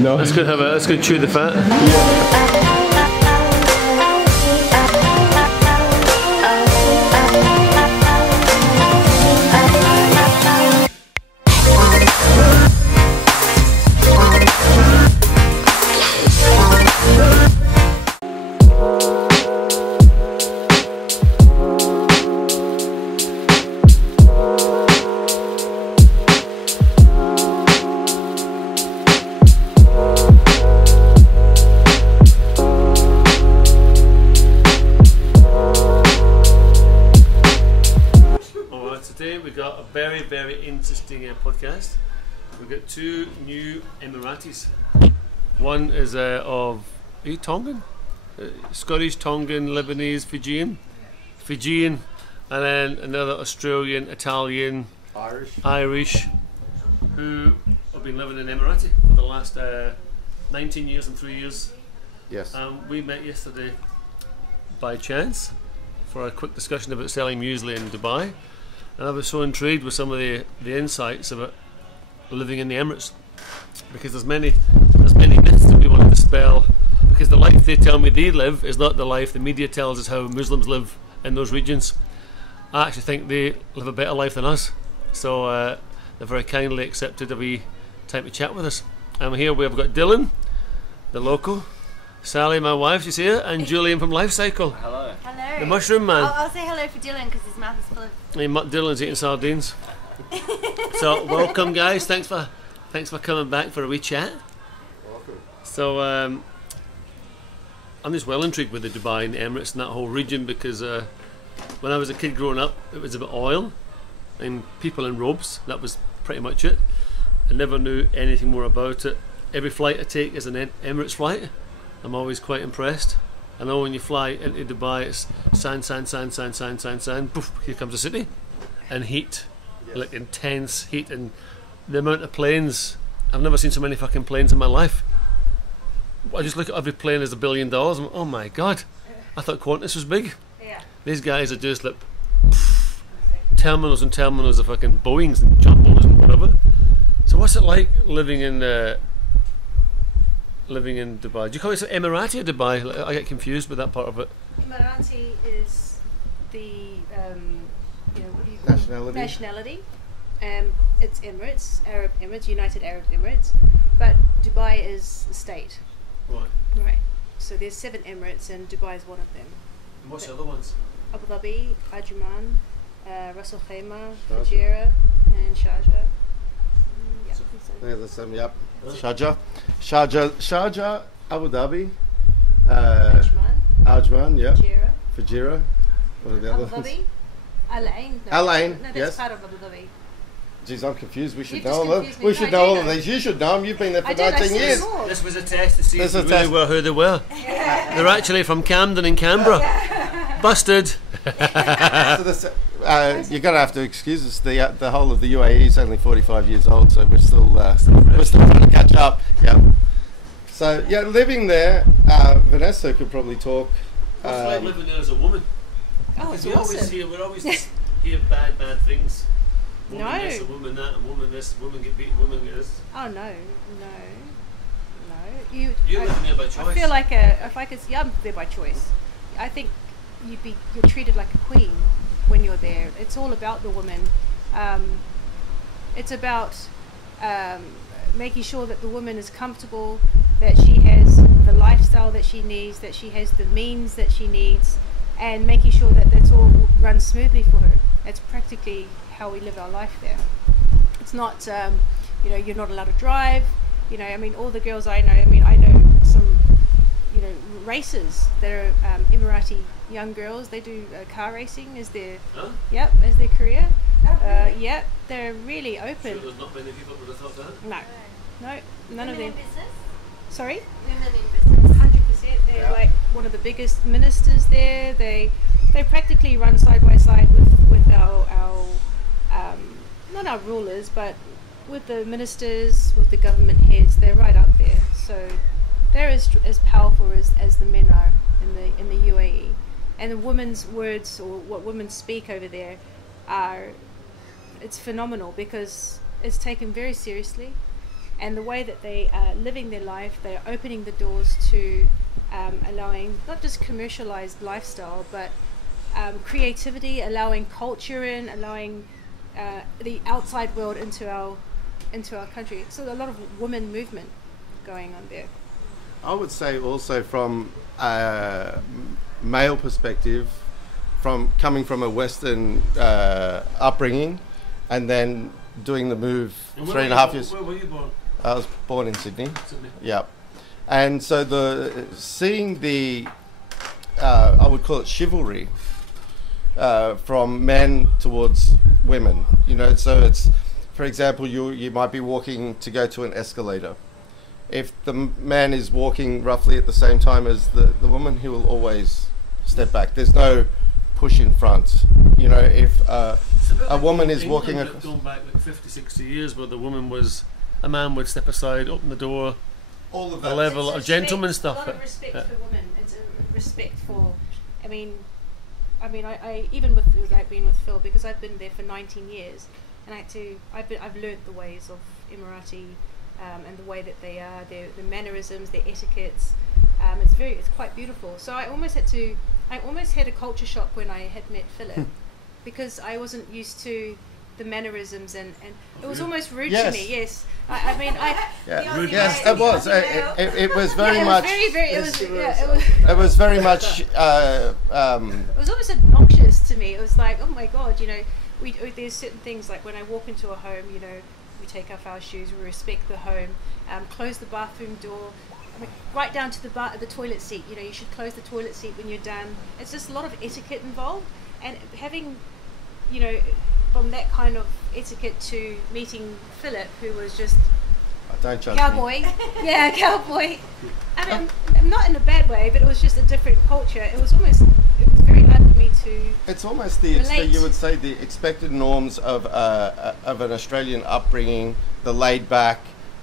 No. Let's go chew the fat. Today we got a very interesting podcast. We've got two new Emiratis. One is of, are you Tongan? Scottish, Tongan, Lebanese, Fijian, and then another Australian, Italian, Irish, who have been living in Emirati for the last 19 years and 3 years. Yes. We met yesterday by chance for a quick discussion about selling muesli in Dubai. And I was so intrigued with some of the insights about living in the Emirates, because there's many myths that we want to dispel, because the life they tell me they live is not the life the media tells us how Muslims live in those regions. I actually think they live a better life than us, so they very kindly accepted a wee time to chat with us. And here we've got Dylan, the local, Sally, my wife, she's here, and Julian from Life Cycle. Hello. The mushroom man. I'll say hello for Dylan because his mouth is full of... Dylan's eating sardines. So welcome guys, thanks for coming back for a wee chat. Welcome. So I'm just well intrigued with the Dubai and the Emirates and that whole region, because when I was a kid growing up it was about oil and people in robes. That was pretty much it. I never knew anything more about it. Every flight I take is an Emirates flight. I'm always quite impressed. I know when you fly into Dubai, it's sand, poof, here comes the city, and heat, yes. Like intense heat, and the amount of planes. I've never seen so many fucking planes in my life. I just look at every plane as $1 billion. I'm, oh my god, I thought Qantas was big. Yeah. These guys are just like poof, terminals and terminals of fucking Boeings and Jumbos and whatever. So what's it like living in Dubai? Do you call it Emirati or Dubai? I get confused with that part of it. Emirati is the what do you call nationality. It's Emirates, Arab Emirates, United Arab Emirates, but Dubai is the state. Right. So there's 7 Emirates, and Dubai is one of them. And what's the other ones? Abu Dhabi, Ajman, Ras Al Khaimah, Fujairah, and Sharjah. Yeah, there's some. Yep. Sharjah, Abu Dhabi, Ajman, yeah, Fujairah. What are the other ones? Al Ain. Al Ain, no, that's yes. part of Abu Dhabi. Geez, I'm confused. We should You've know just all of confused them. me. We No, should I know do all of know. these. You should know them. You've been there for I did, 19 I years. saw. This was a test to see This if is they a really test. were who they were. They're actually from Camden in Canberra. Busted. So this, you're going to have to excuse us. The whole of the UAE is only 45 years old, so we're still trying to catch up. Yeah. So yeah, living there, Vanessa could probably talk. What's it like living there as a woman? Oh, it's We always awesome. we always hear bad things. Woman No. this, a woman that, a woman this, woman get beaten, woman get this. Oh no. You're living there by choice. I feel like if I could, yeah, I'm there by choice. I think you're treated like a queen when you're there. It's all about the woman. It's about making sure that the woman is comfortable, that she has the lifestyle that she needs, that she has the means that she needs, and making sure that that's all runs smoothly for her. That's practically how we live our life there. It's not, you're not allowed to drive. I mean, all the girls I know some, racers that are Emirati young girls. They do car racing as their, as their career. Yep, they're really open. Sure, there's not many people would have thought that. No, none of them. Business? Sorry? Women in business. 100%. They're like one of the biggest ministers there. They practically run side by side with our not our rulers, but with the ministers, with the government heads. They're right up there. So they're as powerful as the men are in the UAE. And the women's words, or what women speak over there, it's phenomenal because it's taken very seriously. and the way that they are living their life, they're opening the doors to allowing not just commercialized lifestyle, but creativity, allowing culture in, allowing the outside world into our country. So a lot of women movement going on there. I would say also from a male perspective, from coming from a Western upbringing, and then doing the move And 3.5 years. Where were you born? I was born in Sydney. Sydney. Yep. And so seeing the I would call it chivalry from men towards women. You know, so it's, for example, you might be walking to go to an escalator. If the man is walking roughly at the same time as the woman, he will always step back. There's no push in front. You know, if a woman is walking across, going back like 50, 60 years, where a man would step aside, open the door, all of a that. level of gentleman stuff. A lot of respect for women. It's a respect for. I mean, I even with like being with Phil, because I've been there for 19 years, and I've learnt the ways of Emirati, and the way that they are, their mannerisms, their etiquettes. It's quite beautiful. So I almost had a culture shock when I had met Philip, because I wasn't used to the mannerisms, and it was almost rude to me. Yes, I mean, yes, it was. It was very much. It was very much. It was almost obnoxious to me. It was like, oh my God, you know, there's certain things like when I walk into a home, you know, we take off our shoes, we respect the home, close the bathroom door. I mean, right down to the toilet seat. You know, you should close the toilet seat when you're done. It's just a lot of etiquette involved, and having, you know, from that kind of etiquette to meeting Philip, who was just Don't judge cowboy. me. Yeah, cowboy. I mean, not in a bad way, but it was just a different culture. It was very hard for me to. It's almost you would say the expected norms of an Australian upbringing, the laid back,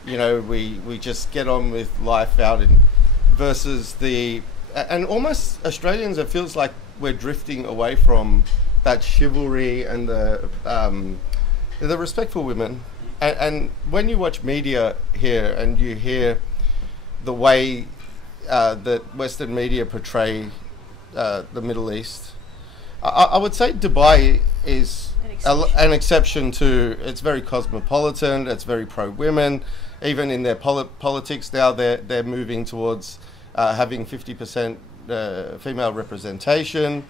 you know, we just get on with life out in, versus and almost Australians, it feels like we're drifting away from that chivalry and the respect for women. And when you watch media here and you hear the way that Western media portray the Middle East, I would say Dubai is an exception to. It's very cosmopolitan. It's very pro-women. Even in their politics now, they're moving towards having 50% female representation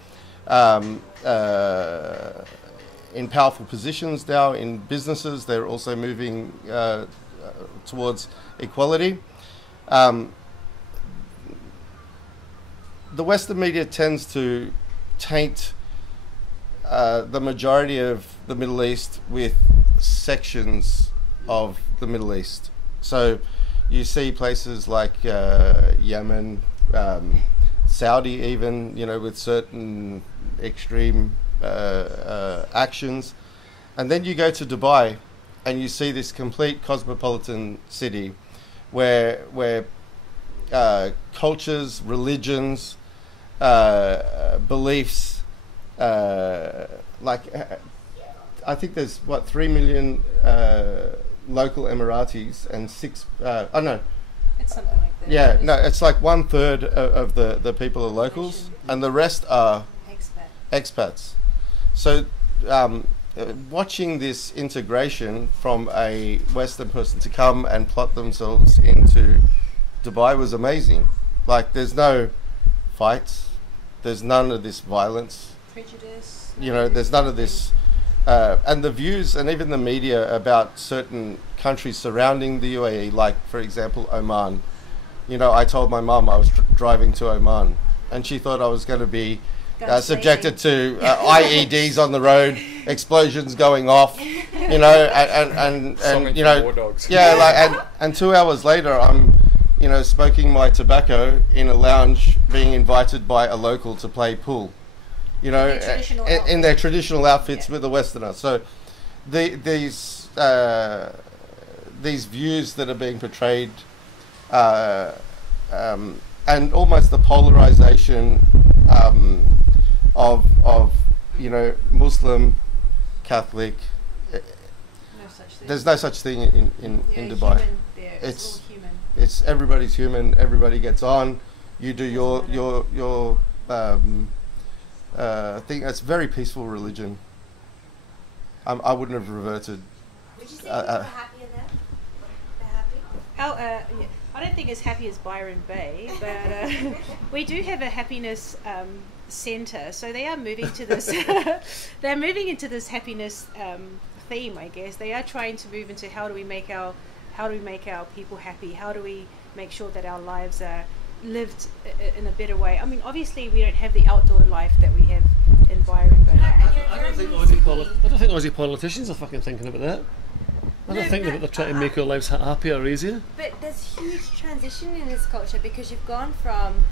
in powerful positions now in businesses. They're also moving towards equality. The Western media tends to taint the majority of the Middle East with sections of the Middle East. So you see places like Yemen, Saudi even, you know, with certain extreme actions. And then you go to Dubai and you see this complete cosmopolitan city where cultures, religions, beliefs, I think there's 3 million local Emiratis and It's something like that. Yeah, no, it's like 1/3 of the people are locals, and the rest are expats. So watching this integration from a Western person to come and plot themselves into Dubai was amazing. Like, there's no fights, there's none of this violence, Prejudice. you know, there's none of this, and the views and even the media about certain countries surrounding the UAE, like for example Oman. You know, I told my mum I was driving to Oman, and she thought I was going to be subjected to IEDs on the road, explosions going off, you know, and you know, yeah, like, and 2 hours later I'm, you know, smoking my tobacco in a lounge, being invited by a local to play pool, you know, in their traditional outfits with a Westerner. So these views that are being portrayed, and almost the polarization of you know, Muslim, Catholic. No such thing. There's no such thing in Dubai. it's all human. It's everybody's human. Everybody gets on. You do your thing. It's very peaceful religion. I wouldn't have reverted. Would you say people are happier there? They're happy? Yeah, I don't think as happy as Byron Bay, but we do have a happiness centre. So they are moving to this. They're moving into this happiness theme, I guess. They are trying to move into how do we make our people happy? How do we make sure that our lives are lived in a better way? I mean, obviously we don't have the outdoor life that we have in Byron Bay. I don't think Aussie politicians are fucking thinking about that. I don't think that they're trying to make our lives happier or easier. But there's huge transition in this culture because you've gone from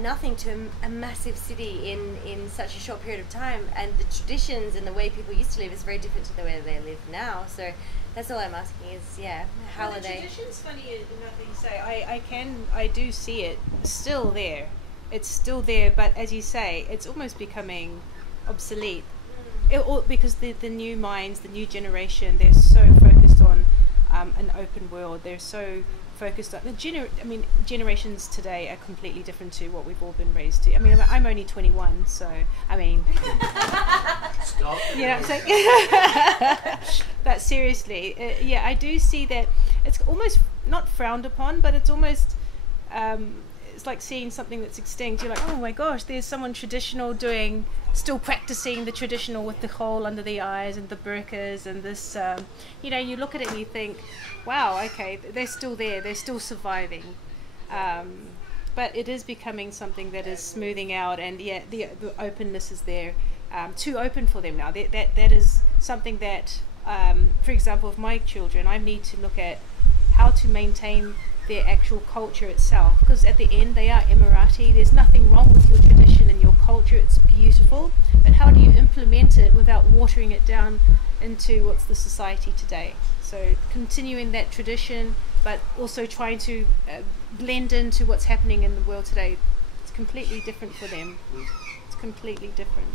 nothing to a massive city in such a short period of time, and the traditions and the way people used to live is very different to the way they live now. So that's all I'm asking is, how are they? The tradition's funny enough that you say. I do see it still there. It's still there, but as you say, it's almost becoming obsolete. Because the new minds, the new generation, they're so focused on an open world. They're so focused on generations today are completely different to what we've all been raised to. I mean, I'm only 21, so I mean, Stop. you know what I'm saying? But seriously, I do see that it's almost not frowned upon, but it's almost it's like seeing something that's extinct. You're like, oh my gosh, there's someone traditional still practicing the traditional with the hole under the eyes and the burqas and this. You look at it and you think, wow, okay, they're still there, they're still surviving. But it is becoming something that is smoothing out, and the openness is there. Too open for them now. That is something that, for example, with my children, I need to look at how to maintain their actual culture itself, because at the end they are Emirati. There's nothing wrong with your tradition and your culture, it's beautiful, but how do you implement it without watering it down into what's the society today? So continuing that tradition, but also trying to blend into what's happening in the world today. It's completely different for them. It's completely different.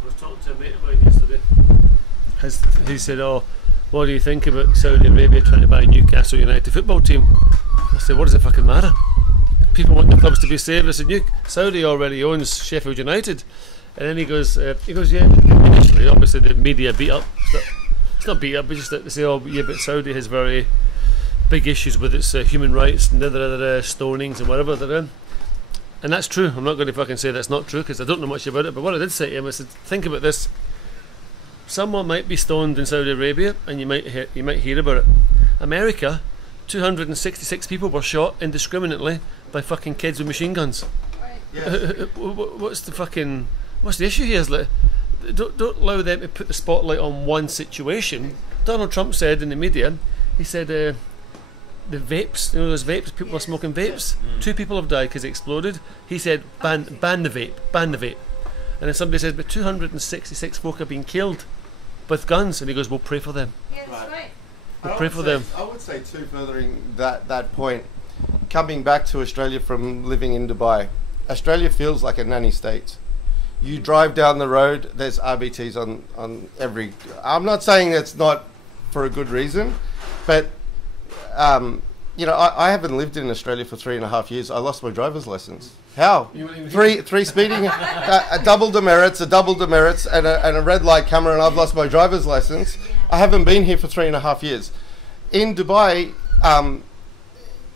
I was talking to a mate of mine yesterday. He said, "Oh, what do you think about Saudi Arabia trying to buy Newcastle United football team?" I said, "What does it fucking matter? People want the clubs to be saved." I said, Saudi already owns Sheffield United. And then he goes, yeah, initially, obviously the media beat up. It's not beat up, but just that they say, oh, yeah, but Saudi has very big issues with its human rights and other stonings and whatever they're in. And that's true. I'm not going to fucking say that's not true because I don't know much about it. But what I did say to him, I said, think about this. Someone might be stoned in Saudi Arabia and you might hear about it. America, 266 people were shot indiscriminately by fucking kids with machine guns. Yeah. What's the issue here? Is like, don't allow them to put the spotlight on one situation. Donald Trump said in the media, he said the vapes, those vapes, people are smoking vapes. 2 people have died because it exploded. He said ban the vape. And then somebody says, but 266 folk have been killed with guns, and he goes, we'll pray for them. Yeah, that's right. We'll pray for them. I would say too, furthering that point, coming back to Australia from living in Dubai, Australia feels like a nanny state. You drive down the road, there's RBTs on every. I'm not saying it's not for a good reason, but I haven't lived in Australia for 3.5 years. I lost my driver's license. How? Three speeding, a double demerits, and a red light camera, and I've lost my driver's license. I haven't been here for 3.5 years. In Dubai,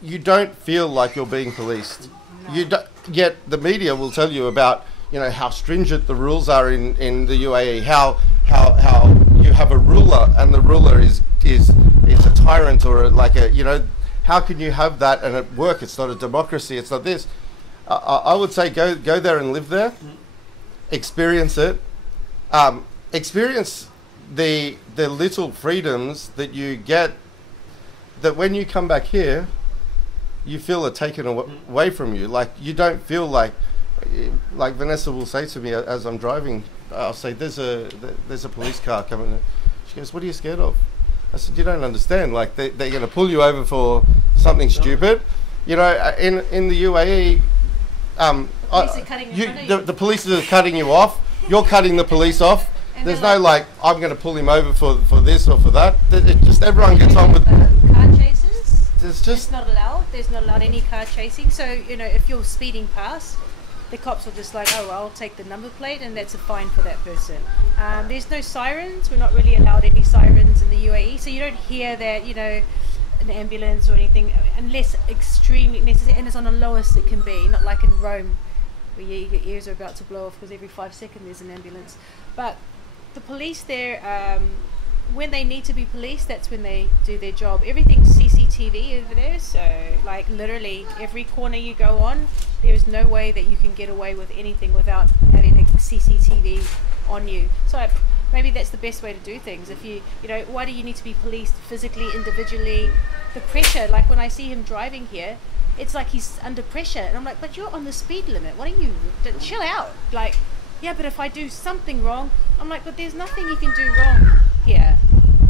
you don't feel like you're being policed. Yet the media will tell you about how stringent the rules are in the UAE, how you have a ruler and the ruler is a tyrant or how can you have that and at work? It's not a democracy. It's not this. I would say go there and live there, experience it, experience the little freedoms that you get. That when you come back here, you feel are taken away from you. Like you don't feel like Vanessa will say to me as I'm driving, I'll say, there's a police car coming. She goes, what are you scared of? I said, you don't understand. Like they're going to pull you over for something stupid. In the UAE, the police are cutting you off. You're cutting the police off. There's no I'm going to pull him over for this or for that. It just everyone gets on with car chases. there's It's just not allowed. There's not allowed any car chasing. So, you know, if you're speeding past, the cops will just like, oh, I'll take the number plate and that's a fine for that person. There's no sirens. We're not really allowed any sirens in the UAE. So you don't hear that, you know, an ambulance or anything unless extremely necessary. And it's on the lowest it can be, not like in Rome where your ears are about to blow off because every 5 seconds there's an ambulance. But the police there, when they need to be policed, that's when they do their job. Everything's CCTV over there, so like literally every corner you go on, there's no way that you can get away with anything without having a CCTV on you. So maybe that's the best way to do things. If you know, why do you need to be policed physically, individually? The pressure, like when I see him driving here, it's like he's under pressure, and I'm like, but you're on the speed limit. What are you? Chill out. Like, yeah, but if I do something wrong, I'm like, but there's nothing you can do wrong here,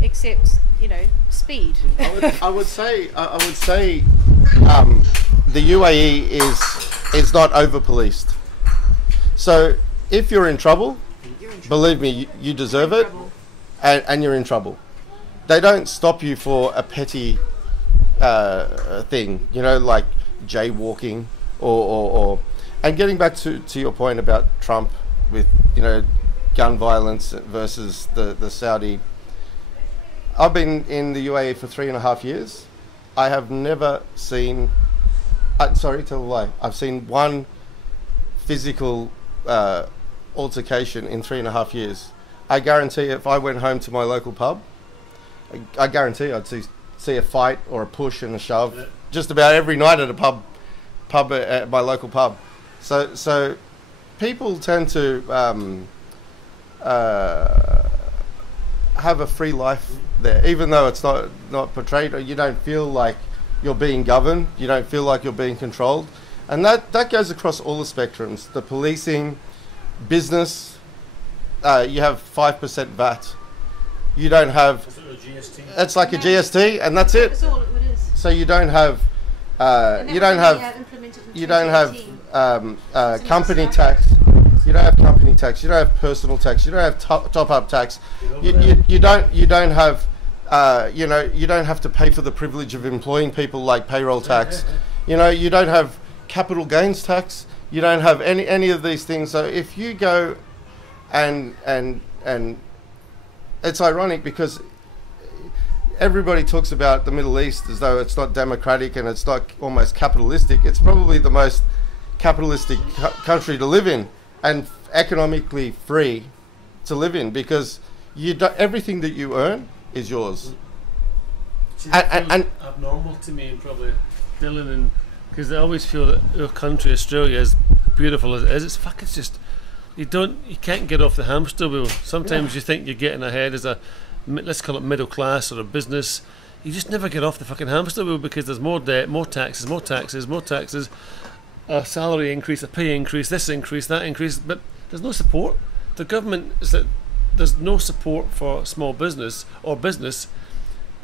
except, you know, speed. I would say the UAE is not over policed. So if you're in trouble, believe me, you deserve it, and you're in trouble. They don't stop you for a petty thing, you know, like jaywalking or and getting back to your point about Trump with, you know, gun violence versus the Saudi. I've been in the UAE for 3.5 years. I have never seen, sorry, tell a lie. I've seen one physical altercation in 3.5 years. I guarantee if I went home to my local pub, I guarantee I'd see a fight or a push and a shove just about every night at a pub at my local pub. So people tend to have a free life there, even though it's not portrayed. You don't feel like you're being governed. You don't feel like you're being controlled, and that goes across all the spectrums. The policing, business. You have 5% VAT. You don't have. It's like a GST, and that's it. That's all it is. So you don't have. You don't have company tax. You don't have company tax. You don't have personal tax. You don't have top up tax. You don't have. You know, you don't have to pay for the privilege of employing people like payroll tax. You know, you don't have capital gains tax. You don't have any of these things. So if you go and it's ironic because everybody talks about the Middle East as though it's not democratic and it's not almost capitalistic. It's probably the most capitalistic country to live in and economically free to live in, because everything that you earn is yours. And abnormal to me, and probably Dylan, and because I always feel that our country, Australia, as beautiful as it is, it's just you can't get off the hamster wheel. Sometimes you think you're getting ahead as a, let's call it middle class or a business. You just never get off the fucking hamster wheel because there's more debt, more taxes, a salary increase, a pay increase, this increase, that increase, but there's no support. The government is that there's no support for small business or business.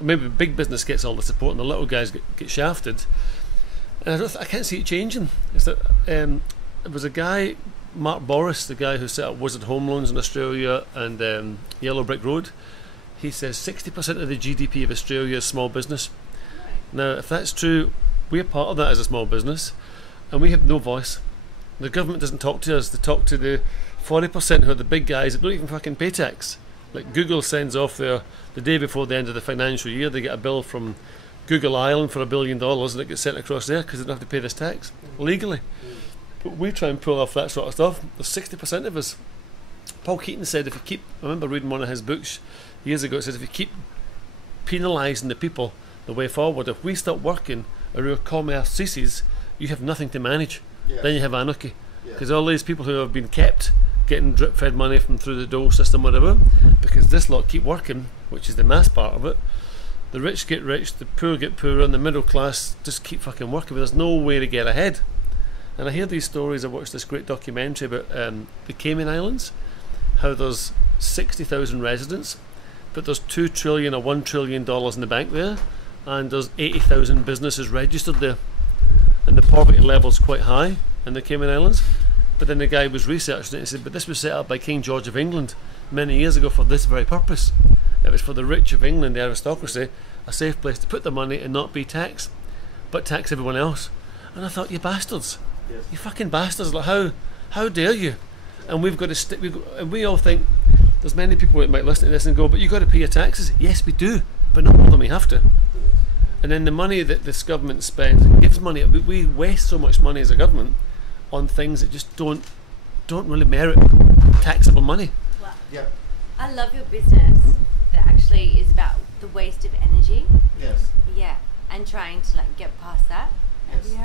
Maybe big business gets all the support and the little guys get shafted. And I can't see it changing. It's that it was a guy, Mark Boris, the guy who set up Wizard Home Loans in Australia and Yellow Brick Road. He says 60% of the GDP of Australia is small business. Now, if that's true, we're part of that as a small business, and we have no voice. The government doesn't talk to us. They talk to the 40% who are the big guys that don't even fucking pay tax. Like Google sends off the day before the end of the financial year, they get a bill from Google Ireland for $1 billion and it gets sent across there because they don't have to pay this tax legally. But we try and pull off that sort of stuff. There's 60% of us. Paul Keaton said if you keep, I remember reading one of his books years ago, it says if you keep penalising the people the way forward, if we stop working or our commerce ceases, you have nothing to manage. Yeah. Then you have anarchy. Because all these people who have been kept getting drip fed money from through the dole system, whatever, because this lot keep working, which is the mass part of it, the rich get rich, the poor get poorer, and the middle class just keep fucking working, but there's no way to get ahead. And I hear these stories. I watched this great documentary about the Cayman Islands, how there's 60,000 residents, but there's $2 trillion or $1 trillion in the bank there, and there's 80,000 businesses registered there, and the poverty level's quite high in the Cayman Islands. But then the guy was researching it and said, but this was set up by King George of England many years ago for this very purpose. It was for the rich of England, the aristocracy, a safe place to put the money and not be taxed, but tax everyone else. And I thought, you bastards, you fucking bastards! Like how dare you? And we've got to stick. And we all think there's many people that might listen to this and go, but you got to pay your taxes. Yes, we do, but not more than we have to. And then the money that this government spends, gives money. We waste so much money as a government on things that just don't really merit taxable money. Well, Yeah. I love your business that actually is about the waste of energy. Yes. Yeah, and trying to like get past that. Have Yes. you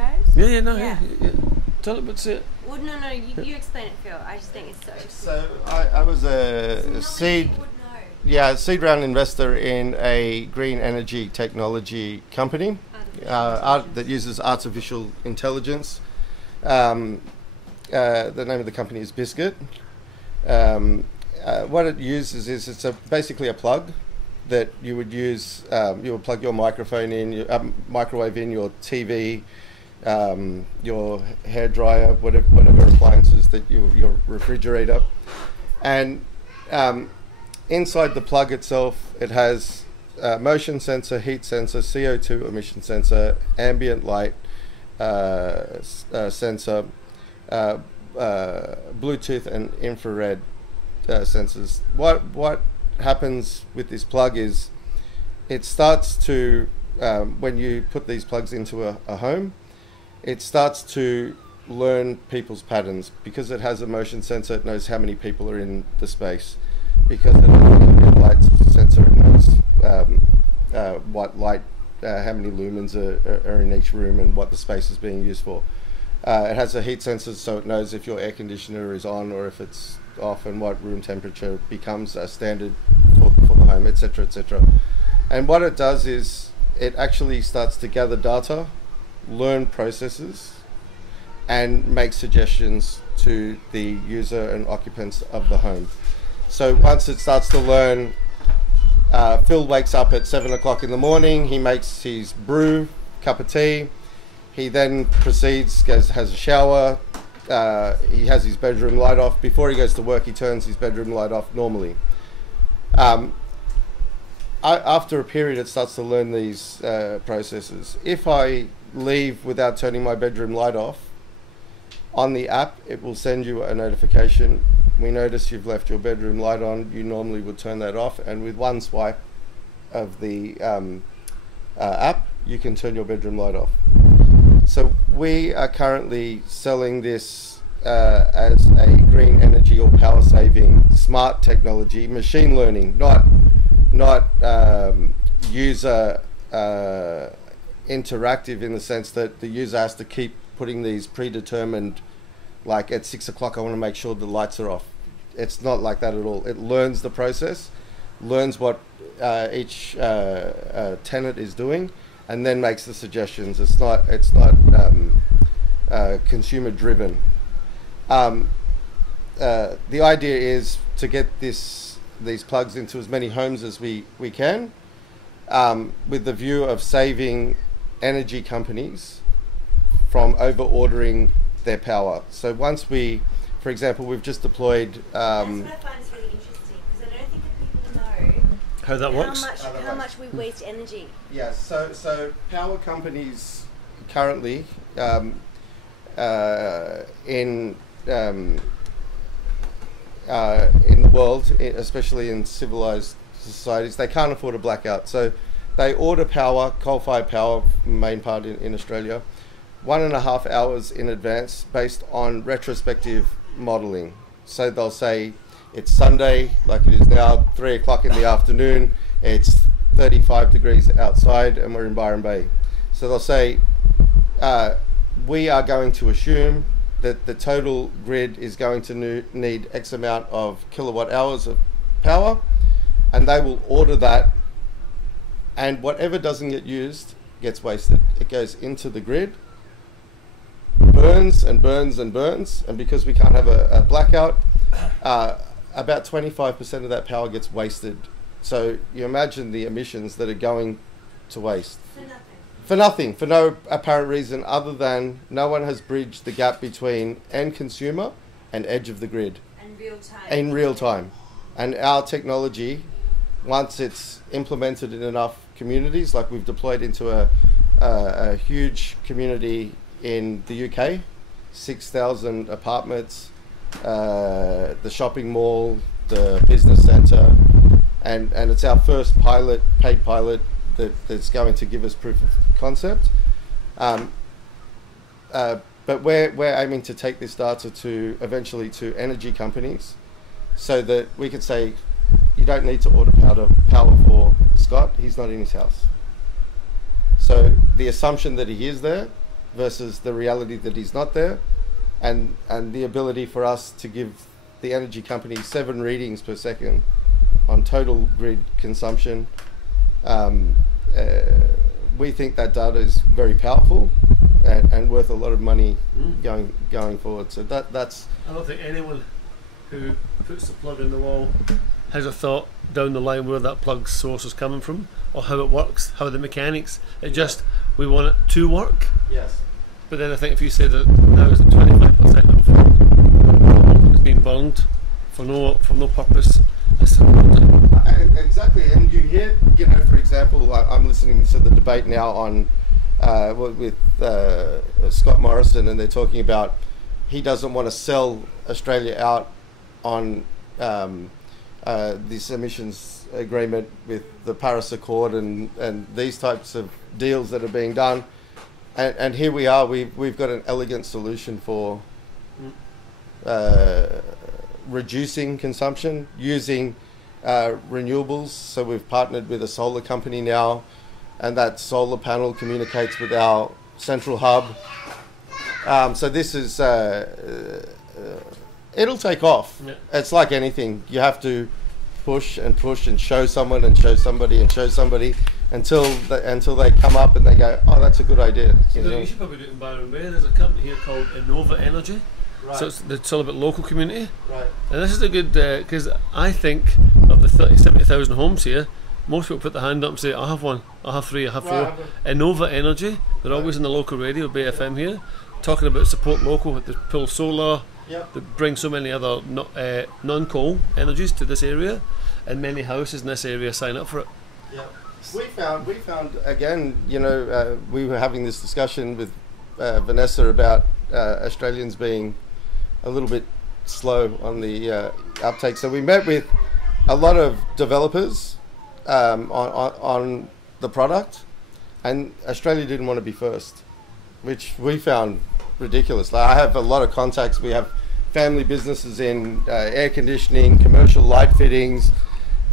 heard? Yeah. Tell it what's it. Well, no, you explain it, Phil. I just think it's such a So I was a seed round investor in a green energy technology company that uses artificial intelligence. The name of the company is Biscuit. What it uses is it's basically a plug that you would use. You would plug your microphone in, your microwave in, your TV, your hairdryer, whatever appliances that your refrigerator, and inside the plug itself, it has motion sensor, heat sensor, CO2 emission sensor, ambient light sensor, Bluetooth and infrared sensors. What happens with this plug is it starts to, when you put these plugs into a home, it starts to learn people's patterns. Because it has a motion sensor, it knows how many people are in the space. Because it has an ambient light sensor, it knows what light, how many lumens are in each room and what the space is being used for. It has a heat sensor, so it knows if your air conditioner is on or if it's off, and what room temperature becomes a standard for the home, etc., etc. And what it does is it actually starts to gather data, learn processes, and make suggestions to the user and occupants of the home. So once it starts to learn, Phil wakes up at 7 o'clock in the morning, he makes his brew, cup of tea, he then proceeds, has a shower, he has his bedroom light off. Before he goes to work, he turns his bedroom light off normally. After a period, it starts to learn these processes. If I leave without turning my bedroom light off, on the app, it will send you a notification. We notice you've left your bedroom light on. You normally would turn that off, and with one swipe of the app, you can turn your bedroom light off. So we are currently selling this as a green energy or power saving smart technology, machine learning, not user interactive, in the sense that the user has to keep putting these predetermined, like at 6 o'clock I want to make sure the lights are off. It's not like that at all. It learns the process, learns what each tenant is doing, and then makes the suggestions. It's not consumer driven. The idea is to get these plugs into as many homes as we can, with the view of saving energy companies from over ordering their power. So once we, for example, we've just deployed. That's what I find is really interesting, because I don't think that people know How that works? how much we waste energy. Yeah, so power companies currently in the world, especially in civilized societies, they can't afford a blackout. So they order power, coal-fired power, main part in Australia, 1.5 hours in advance based on retrospective modelling. So they'll say it's Sunday, like it is now, 3 o'clock in the afternoon, it's 35 degrees outside and we're in Byron Bay. So they'll say, we are going to assume that the total grid is going to need X amount of kilowatt hours of power, and they will order that, and whatever doesn't get used gets wasted. It goes into the grid, burns and burns and burns, and because we can't have a blackout, about 25% of that power gets wasted. So you imagine the emissions that are going to waste. For nothing, for no apparent reason other than no one has bridged the gap between end consumer and edge of the grid. And real time. In real time. And our technology, once it's implemented in enough communities. Like we've deployed into a huge community in the UK, 6,000 apartments, the shopping mall, the business centre, and it's our first paid pilot that's going to give us proof of concept. But we're aiming to take this data to eventually to energy companies, so that we could say, you don't need to order power for Scott, he's not in his house. So the assumption that he is there versus the reality that he's not there, and the ability for us to give the energy company 7 readings per second on total grid consumption. We think that data is very powerful and worth a lot of money going forward. So that's. I don't think anyone who puts the plug in the wall has a thought down the line where that plug source is coming from, or how it works, how the mechanics. It just, we want it to work. Yes. But then I think if you say that now is 25% of it's been burned for no purpose, exactly, and you hear, for example, I'm listening to the debate now on with Scott Morrison, and they're talking about he doesn't want to sell Australia out on this emissions agreement with the Paris Accord and these types of deals that are being done. And here we are, we've got an elegant solution for reducing consumption using renewables. So we've partnered with a solar company now, and that solar panel communicates with our central hub. So this is, it'll take off. Yeah. It's like anything. You have to push and show someone and show somebody and show somebody until they come up and they go, oh, that's a good idea. So you should probably do it in Byron Bay. There's a company here called Innova Energy. Right. So it's all about local community. Right. And this is a good, because I think of the 70,000 homes here, most people put their hand up and say, I have one, I have 3, I have 4. Innova Energy, they're always in the local radio, Bay FM here, talking about support local, they pull solar, they bring so many other non-coal energies to this area, and many houses in this area sign up for it. Yeah. We found again, we were having this discussion with Vanessa about Australians being a little bit slow on the uptake. So we met with a lot of developers on the product, and Australia didn't want to be first, which we found ridiculous. Like, I have a lot of contacts. We have family businesses in air conditioning, commercial light fittings.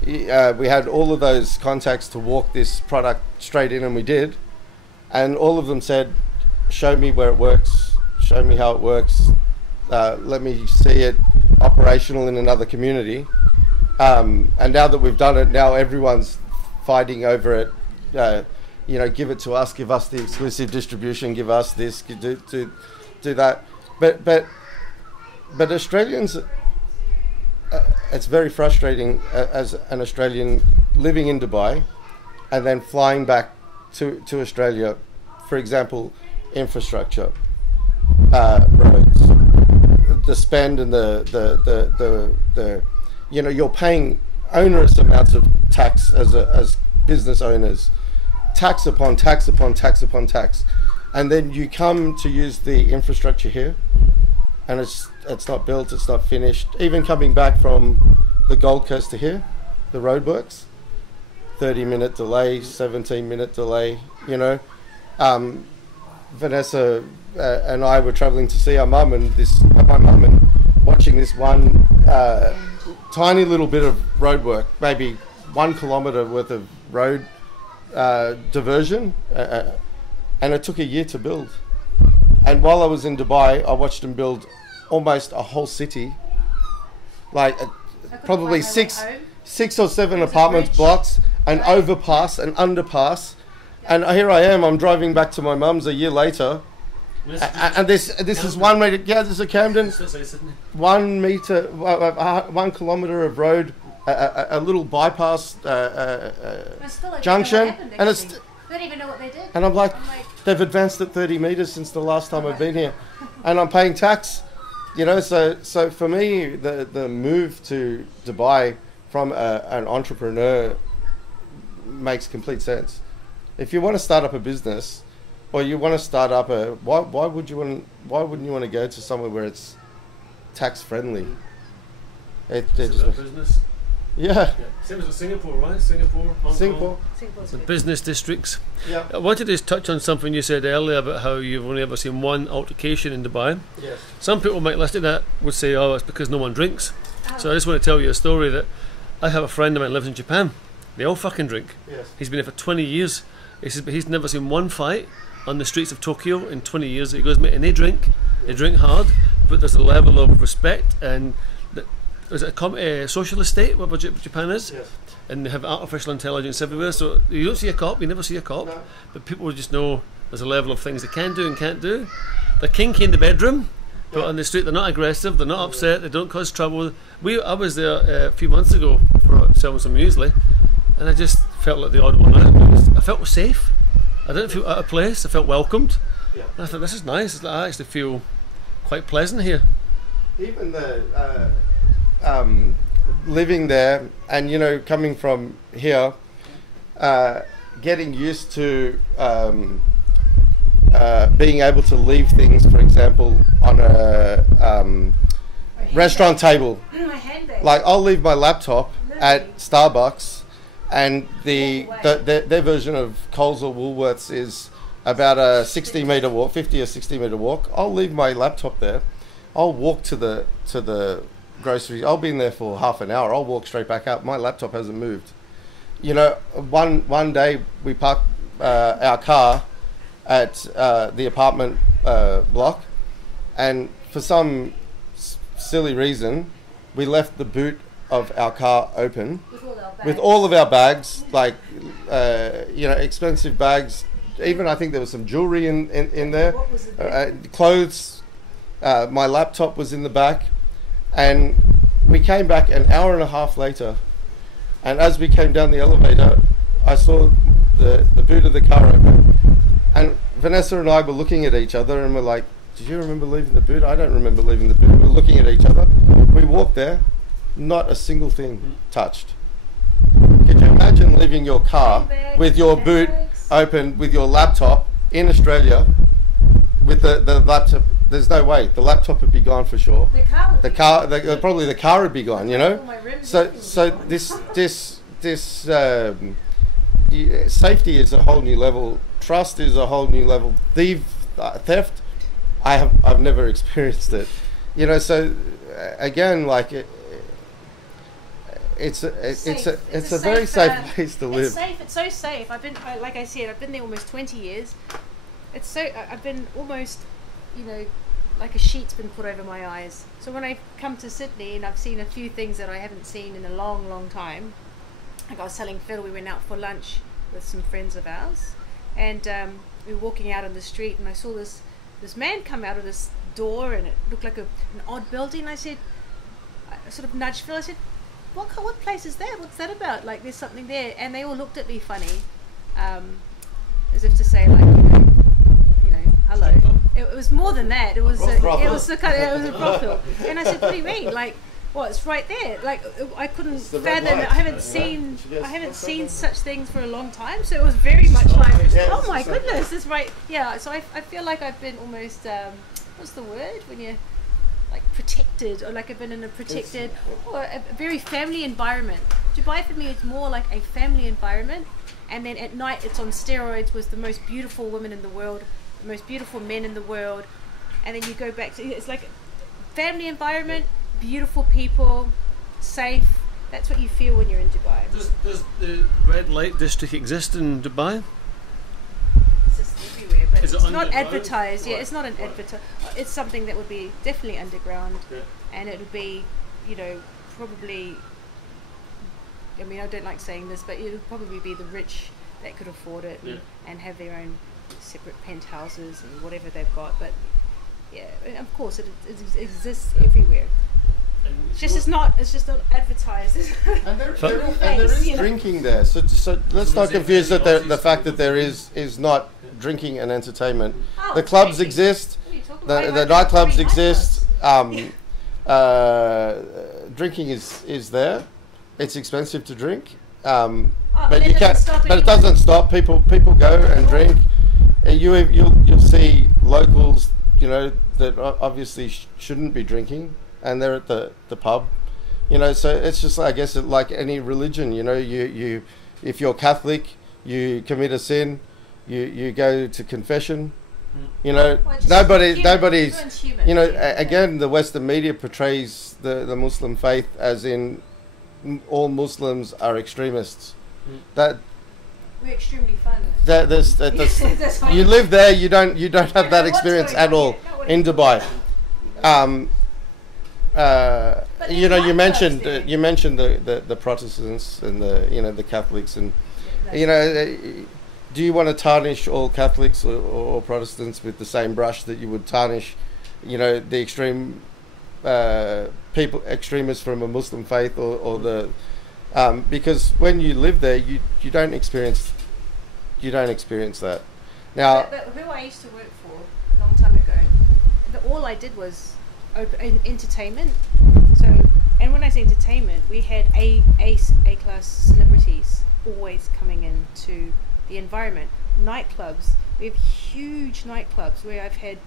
We had all of those contacts to walk this product straight in, and we did. And all of them said, show me where it works, show me how it works, let me see it operational in another community. And now that we've done it, now everyone's fighting over it. Give it to us, give us the exclusive distribution, give us this, do that. But Australians, it's very frustrating as an Australian living in Dubai and then flying back to Australia. For example, infrastructure, roads, the spend and the you're paying onerous amounts of tax as business owners, tax upon tax upon tax upon tax, and then you come to use the infrastructure here, and it's not built, it's not finished. Even coming back from the Gold Coast to here, the roadworks, 30-minute delay, 17-minute delay. Vanessa and I were travelling to see our mum and watching this one tiny little bit of road work, maybe 1 kilometre worth of road diversion, and it took a year to build. And while I was in Dubai, I watched them build almost a whole city, like probably six or seven apartment blocks, an overpass, an underpass. And here I am, I'm driving back to my mum's a year later, and this is 1 metre, this is a Camden, 1 metre, 1 kilometre of road, a little bypass junction, and it's, they don't even know what they did. And I'm like, they've advanced it 30 metres since the last time I've been here, and I'm paying tax, so for me, the move to Dubai from an entrepreneur makes complete sense. If you want to start up a business, or you want to start up why wouldn't you want to go to somewhere where it's tax friendly? It's about business. Yeah. Same as Singapore, right? Singapore, Hong Kong. The business districts. Yeah. I wanted to touch on something you said earlier about how you've only ever seen one altercation in Dubai. Yes. Some people might listen to that would say, oh, it's because no one drinks. So I just want to tell you a story that I have a friend of mine who lives in Japan. They all fucking drink. Yes. He's been there for 20 years. He says, but he's never seen one fight on the streets of Tokyo in 20 years. He goes, mate, and they drink hard, but there's a level of respect and is it a socialist state, what Japan is? Yes. And they have artificial intelligence everywhere, so you don't see a cop, you never see a cop, No. but people just know there's a level of things they can do and can't do. They're kinky in the bedroom, but on the street they're not aggressive, they're not upset, they don't cause trouble. I was there a few months ago for selling some muesli, and I just felt like the odd one out. I felt safe. I didn't feel out of place, I felt welcomed. Yeah. And I thought, this is nice, I actually feel quite pleasant here. Even the living there, and coming from here, getting used to being able to leave things, for example, on a restaurant table. My handbag. Like, I'll leave my laptop at Starbucks, and their version of Coles or Woolworths is about a 60-meter walk, 50 or 60-meter walk. I'll leave my laptop there. I'll walk to the groceries. I'll be in there for half an hour. I'll walk straight back out. My laptop hasn't moved. One day we parked our car at the apartment block, and for some silly reason, we left the boot of our car open with all of our bags, like expensive bags. Even I think there was some jewelry in there, What was it? clothes. My laptop was in the back, and we came back an hour and a half later, and as we came down the elevator, I saw the boot of the car open, and Vanessa and I were looking at each other and we're like, did you remember leaving the boot? I don't remember leaving the boot. We're looking at each other. We walked there, not a single thing touched. Could you imagine leaving your car Handbags, with your boot handbags. open, with your laptop in Australia, with the laptop? There's no way. The laptop would be gone for sure. Probably the car would be gone, All my rims So would be gone. this safety is a whole new level. Trust is a whole new level. Theft, I've never experienced it. So again, like it's a very safe place to live. It's safe. It's so safe. Like I said, I've been there almost 20 years. I've been almost, like a sheet's been put over my eyes. So when I come to Sydney and I've seen a few things that I haven't seen in a long, long time, like I was telling Phil, we went out for lunch with some friends of ours, and we were walking out on the street, and I saw this man come out of this door, and it looked like an odd building. I sort of nudged Phil. I said, what place is that? What's that about? Like, there's something there. And they all looked at me funny, as if to say, like, hello. It was more than that. It was a brothel. And I said, what do you mean? Like, well, it's right there. Like, I couldn't fathom it. I haven't seen such things for a long time. So it was very much like, oh my goodness, it's right. Yeah. So I feel like I've been almost, what's the word when you're like protected, or like I've been in a protected or a very family environment. Dubai for me is more like a family environment, and then at night it's on steroids with the most beautiful women in the world, the most beautiful men in the world, and then you go back to, it's like family environment, beautiful people, safe. That's what you feel when you're in Dubai. Does the red light district exist in Dubai? It's just everywhere, but Is it it's not underground? advertised. Yeah, Right. it's not an advertise. It's something that would be definitely underground, Yeah. and it would be, probably. I mean, I don't like saying this, but it would probably be the rich that could afford it and have their own separate penthouses and whatever they've got. But yeah, and of course, it exists everywhere. It's just not advertised. And there is drinking there. So let's not confuse the fact that there is not drinking and entertainment. Oh, The clubs drinking. exist. What are you talking The about? nightclubs exist. Drinking is there. It's expensive to drink. Oh, but it you doesn't can't. stop But it anyone. doesn't stop. People go and drink. And you'll see locals, you know, that obviously shouldn't be drinking, and they're at the pub, you know. So it's just, I guess, like any religion, you know. You if you're Catholic, you commit a sin, you go to confession. You know, Well, it's nobody's, human. Everyone's human. you know, Yeah. again, the Western media portrays the Muslim faith as in all Muslims are extremists. That We're extremely fun. that's That's why- you live there, you don't have know that what's experience going at on all here. Not what in it's- Dubai. But You know, there's you nightclubs mentioned there. the Protestants and the Catholics, and Yeah, you know, do you want to tarnish all Catholics or Protestants with the same brush that you would tarnish, you know, the extremists from a Muslim faith or the because when you live there, you don't experience that. Now, But who I used to work for a long time ago, all I did was entertainment. So, and when I say entertainment, we had A class celebrities always coming into the environment. Nightclubs, we have huge nightclubs where I've had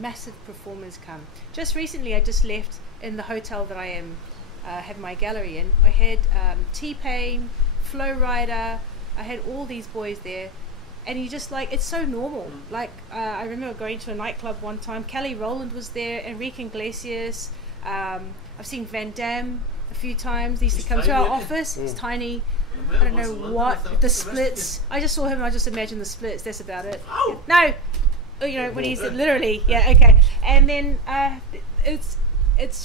massive performers come. Just recently, I just left in the hotel that I have my gallery in. I had T-Pain, Flow Rider. I had all these boys there. And you just like, it's so normal. Like, I remember going to a nightclub one time. Kelly Rowland was there, Enrique Iglesias. I've seen Van Damme a few times. He used to He's come to tiny, our isn't he? office. He's tiny. I don't know what. The Splits. I just saw him. I just imagined the Splits. That's about it. No. You know, when he said literally. Yeah, okay. And then it's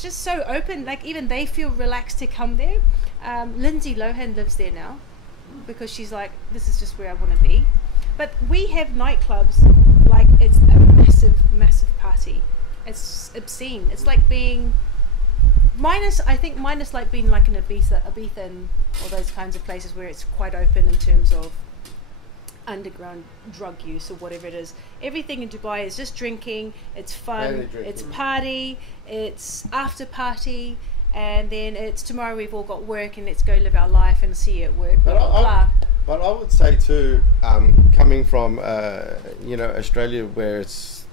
just so open. Like, even they feel relaxed to come there. Lindsay Lohan lives there now because she's like, this is just where I want to be. But we have nightclubs like it's a massive party. It's obscene. It's like being minus like being like in Ibiza and all those kinds of places where it's quite open in terms of underground drug use or whatever it is. Everything in Dubai is just drinking. It's fun. Mainly drinking. It's party. It's after party. And then it's tomorrow we've all got work and let's go live our life and see you at work. Blah, But blah, blah. But I would say too, coming from you know, Australia, where it's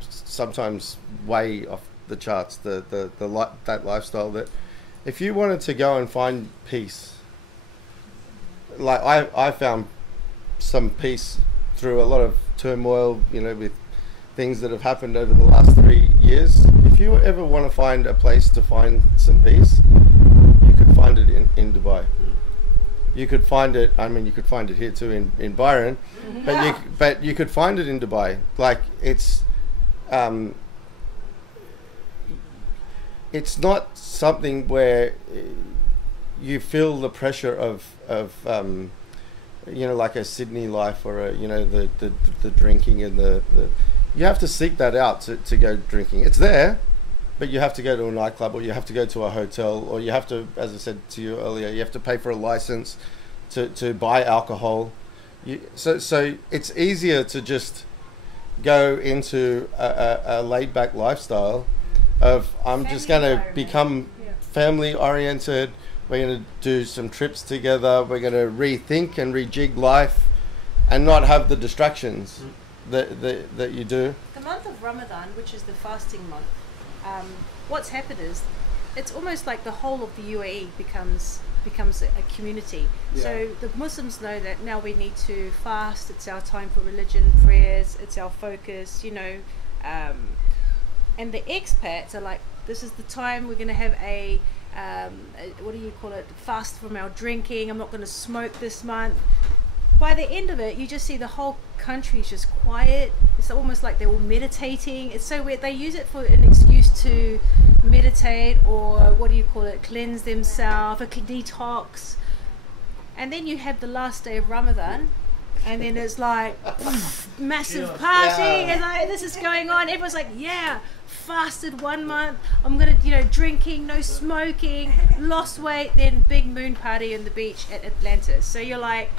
sometimes way off the charts, that lifestyle, that if you wanted to go and find peace, like I found some peace through a lot of turmoil, you know, with things that have happened over the last 3 years. If you ever want to find a place to find some peace, you could find it in Dubai. You could find it. I mean, you could find it here too in Byron, but you could find it in Dubai. Like it's not something where you feel the pressure of you know, like a Sydney life or a, you know, the drinking and the you have to seek that out to go drinking. It's there, but you have to go to a nightclub or you have to go to a hotel or you have to, as I said to you earlier, you have to pay for a license to buy alcohol. So it's easier to just go into a laid back lifestyle of I'm just going to become family oriented. We're going to do some trips together. We're going to rethink and rejig life and not have the distractions that you do. The month of Ramadan, which is the fasting month, what's happened is it's almost like the whole of the UAE becomes a community. Yeah. So the Muslims know that now we need to fast. It's our time for religion, prayers. It's our focus, you know. And the expats are like, this is the time we're going to have a what do you call it? Fast from our drinking. I'm not going to smoke this month. By the end of it, you just see the whole country is just quiet. It's almost like they're all meditating. It's so weird. They use it for an excuse to meditate or what do you call it? Cleanse themselves, a detox. And then you have the last day of Ramadan, and then it's like massive party, and like this is going on. Everyone's like, yeah, fasted 1 month. I'm gonna, you know, drinking, no smoking, lost weight, then big moon party on the beach at Atlantis. So you're like,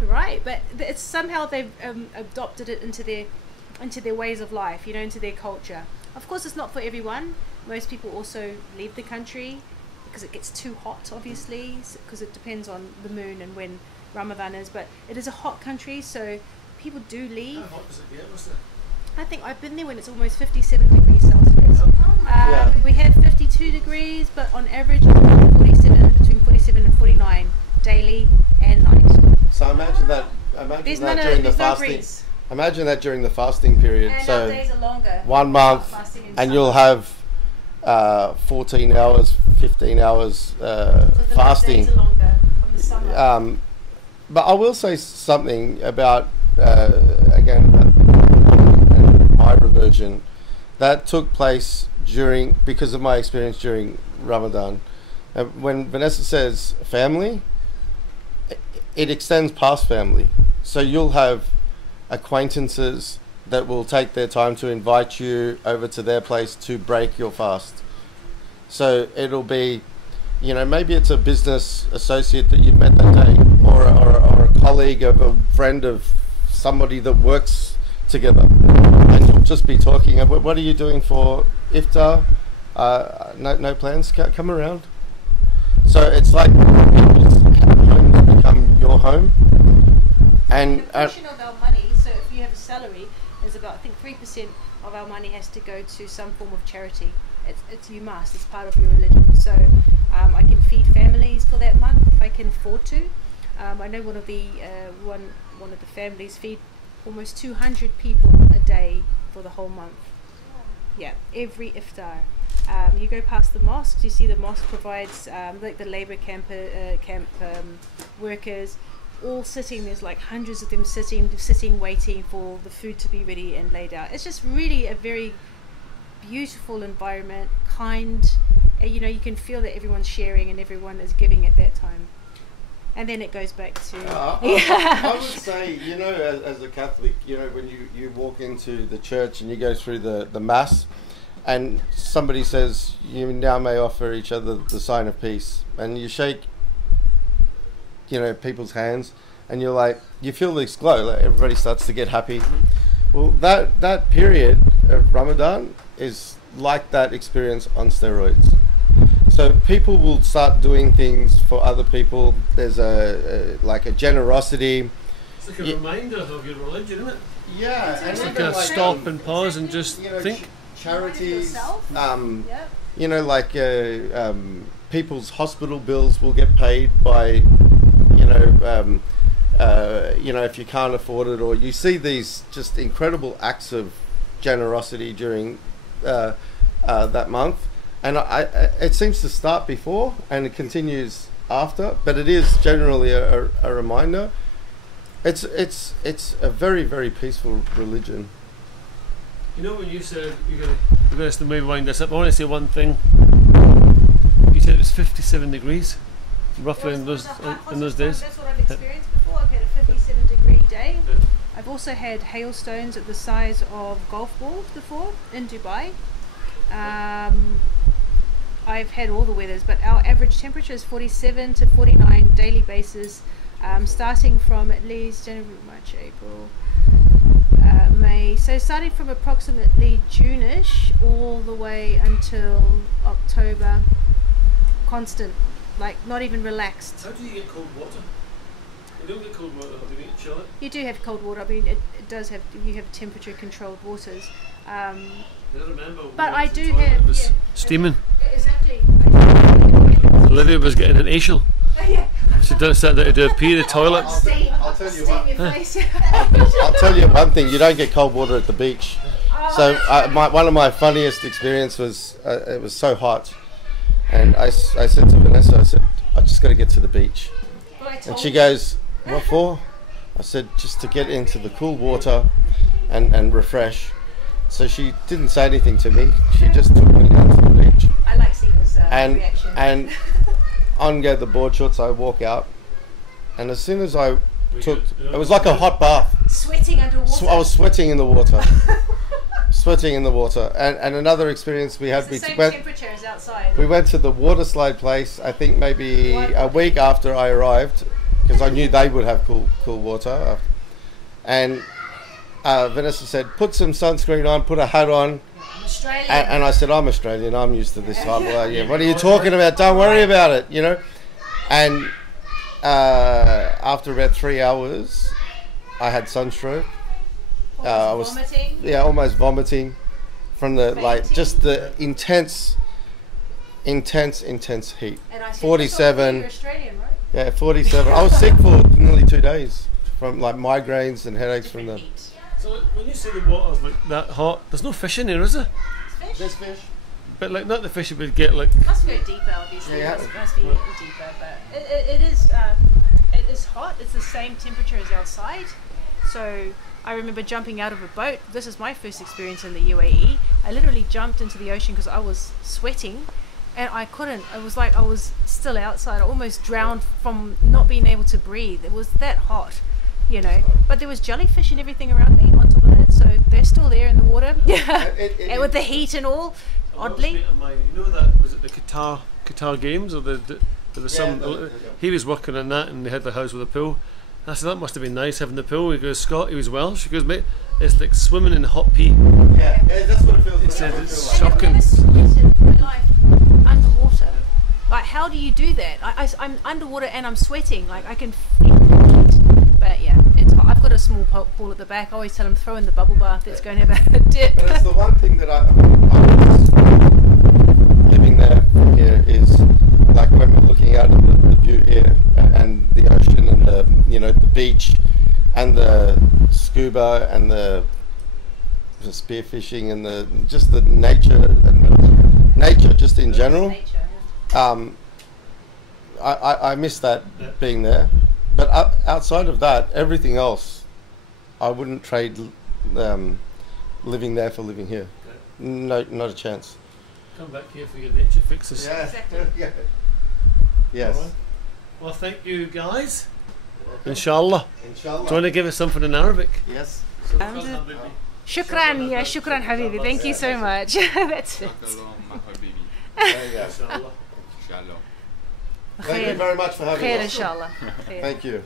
right, but it's somehow they've adopted it into their ways of life, you know, into their culture. Of course, it's not for everyone. Most people also leave the country because it gets too hot, obviously, because it depends on the moon and when Ramadan is. But it is a hot country, so people do leave. How hot does it get? What's the I think I've been there when it's almost 57 degrees Celsius. We have 52 degrees, but on average, it's about 47, between 47 and 49 daily and night. So imagine that. There's Imagine that no, during the there's no fasting. breeze. Imagine that during the fasting period. And So our days are longer. 1 month, Fasting in and summer. you'll have 14 hours, 15 hours But the fasting. days are longer from the summer. But I will say something about again my reversion that took place because of my experience during Ramadan. When Vanessa says family, it extends past family. So you'll have acquaintances that will take their time to invite you over to their place to break your fast. So it'll be, maybe it's a business associate that you've met that day, or a colleague of a friend of somebody that works together, and you'll just be talking about, what are you doing for iftar? No plans. Come around. So it's like people's homes become your home, and a portion of our money, so if you have a salary, is about, I think 3% of our money has to go to some form of charity. It's you must. It's part of your religion. So I can feed families for that month if I can afford to. I know one of the families feed almost 200 people a day for the whole month. Yeah, every iftar. You go past the mosques, you see the mosque provides like the labour camp workers all sitting. There's like hundreds of them sitting waiting for the food to be ready and laid out. It's just really a very beautiful environment, kind. You can feel that everyone's sharing and everyone is giving at that time. And then it goes back to I would say, as a Catholic, when you walk into the church and you go through the mass, and somebody says, you now may offer each other the sign of peace, and you shake people's hands, and you're like, you feel this glow, like everybody starts to get happy. Well, that period of Ramadan is like that experience on steroids. So people will start doing things for other people. There's a generosity. It's like a reminder of your religion, isn't it? Yeah, and It's like even a stop and pause and just think. Charities, Yep. People's hospital bills will get paid by, if you can't afford it, or you see these just incredible acts of generosity during that month, and it seems to start before and it continues after, but it is generally a reminder. It's a very, very peaceful religion. When you said we're going to maybe wind this up, I want to say one thing. You said it was 57 degrees, roughly in those days. That's what I've experienced before. I've had a 57-degree day. I've also had hailstones at the size of golf balls before in Dubai. I've had all the weathers, but our average temperature is 47 to 49 daily basis, starting from at least January, March, April, May. So starting from approximately June-ish all the way until October, constant, like not even relaxed. How do you get cold water? You don't get cold water. Do you get chill it? You do have cold water. I mean, it does have. You have temperature-controlled waters. I remember. But I do have. It was steaming. Exactly. Olivia was getting an ASHL. Yeah. She sat there to do a pee in the toilet. I'll tell you what. Your face. I'll tell you one thing: you don't get cold water at the beach. So one of my funniest experiences was it was so hot, and I said to Vanessa, I said, I just got to get to the beach, and she goes, what for? I said, just to get into the cool water and refresh. So she didn't say anything to me. She just took me down to the beach. I like seeing this reaction. And on go the board shorts, I walk out, and as soon as I took, it was like a hot bath. Sweating underwater. I was sweating in the water. Sweating in the water. And another experience we had, It's the same temperature as outside. we went to the water slide place, I think maybe a week after I arrived, because I knew they would have cool water. And Vanessa said, put some sunscreen on, put a hat on, Australian. And I said, I'm Australian, I'm used to this type of, yeah, what are you talking about? Don't worry about it, you know. And after about 3 hours, I had sunstroke. I was vomiting. Yeah, almost vomiting from the like Fainting. just the intense heat. And I said, 47. You're Australian, right? Yeah, 47. I was sick for nearly 2 days from like migraines and headaches from the. Heat. So when you say the water's like that hot, there's no fish in there, is there? Fish? There's fish. But like not the fish you would get like. Must go deeper, obviously. Yeah, Must be deeper, but it is hot. It's the same temperature as outside. So I remember jumping out of a boat. This is my first experience in the UAE. I literally jumped into the ocean because I was sweating, and I couldn't. It was like I was still outside. I almost drowned from not being able to breathe. It was that hot, you know. But there was jellyfish and everything around me on top of that, so they're still there in the water. Yeah, and with the heat and all. Oddly, You know that was it the Qatar Games or there was some. He was working on that and they had the house with a pool. I said that must have been nice having the pool. He goes, Scott, he was Welsh. He goes, mate, it's like swimming in hot pee. Yeah, that's what it feels like. He said it's I've shocking. never sweated in my life underwater. Like, how do you do that? I'm underwater and I'm sweating. Like, I can feel the heat. But yeah, it's hot. I've got a small pool at the back. I always tell him throw in the bubble bath. It's going to have a dip. But it's the one thing that I was living there here is like when we're looking out at the view here and the ocean and the the beach and the scuba and the spearfishing and the nature just in general. Nature, yeah. I miss that being there, but outside of that, everything else, I wouldn't trade living there for living here. No, not a chance. Come back here for your nature fixes. Exactly. Yeah. Yes. Alright. Well, thank you guys. Inshallah. Inshallah. Do you want to give us something in Arabic? Yes. Shukran, yeah, shukran, Habibi. Thank you so much. That's it. There you go. Inshallah. Thank you very much for having Khair, us. inshallah. Khair. Thank you.